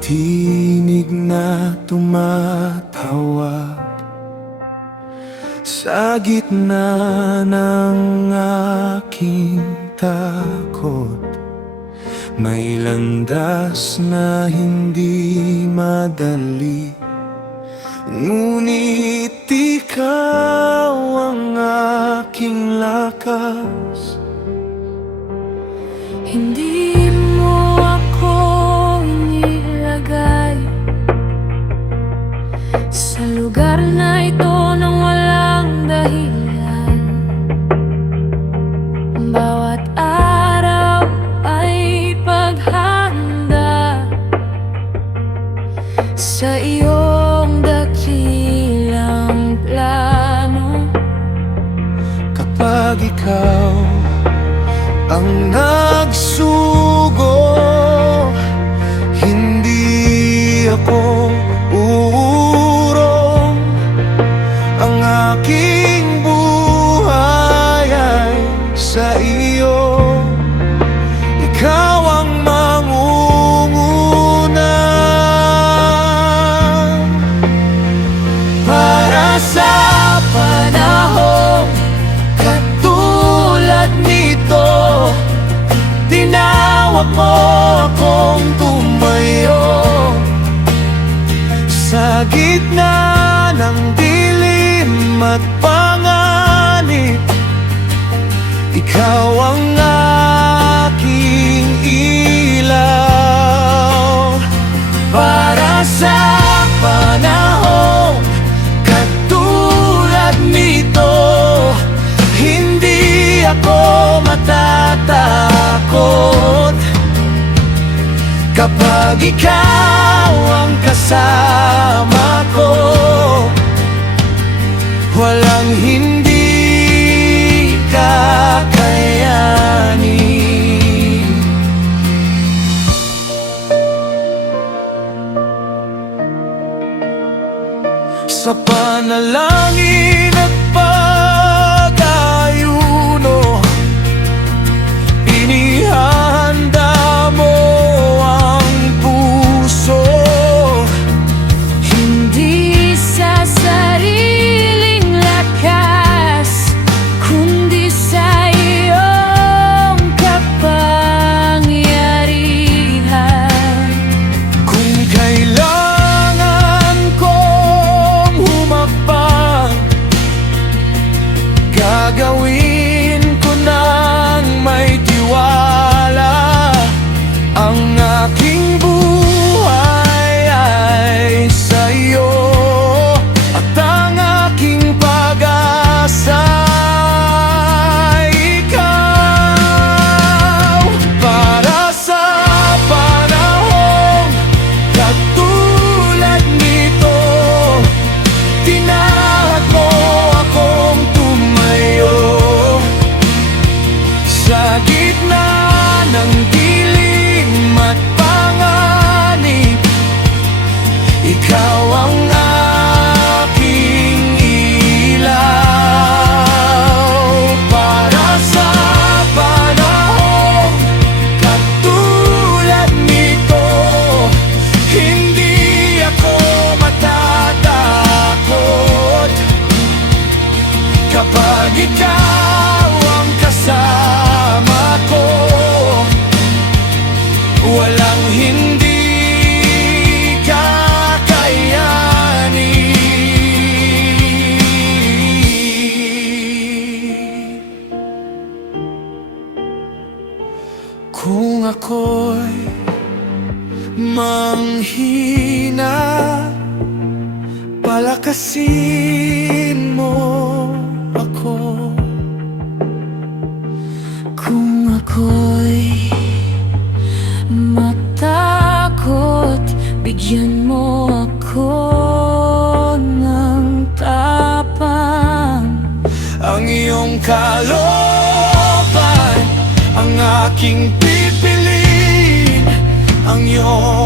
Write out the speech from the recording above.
tinig na tumatawag sa gitna ng aking takot. May landas na hindi madali, ngunit ikaw ang aking lakas. Hindi mo ako inilagay sa lugar na ito nang walang dahilan. Bawat araw ay paghahanda sa iyong dakilang plano. Kapag ikaw ang nagsugo, hindi ako uurong. Ang aking buhay ay sa iyo, ikaw ang mangunguna. Para sa panahong katulad nito, tinawag mo akong tumayo sa gitna ng dilim at panganib. Ikaw ang aking ilaw. Para sa panahong katulad nito, hindi ako matatakot. Kapag ikaw ang kasama ko, walang hindi kakayanin. Sa panalangin at pag-ayuno, inihanda mo ang puso. Hindi sa sariling lakas, kundi sa iyong kapangyarihan. Kung kailangan kong humakbang, gagawin ko nang may tiwala. Ang aking buhay ay sa iyo, at ang aking pag-asa ay ikaw. Para sa panahong katulad nito, tinahak mo akong tumayo sa gitna ng dilim at panganib. Ikaw ang aking ilaw. Para sa panahong katulad nito, hindi ako matatakot. Kapag ikaw ang kasama ko, walang hindi kakayanin. Kung ako'y manghina, palakasin mo ako. Kung ako'y matakot, bigyan mo ako ng tapang. Ang iyong kalooban ang aking pipiliin, ang iyong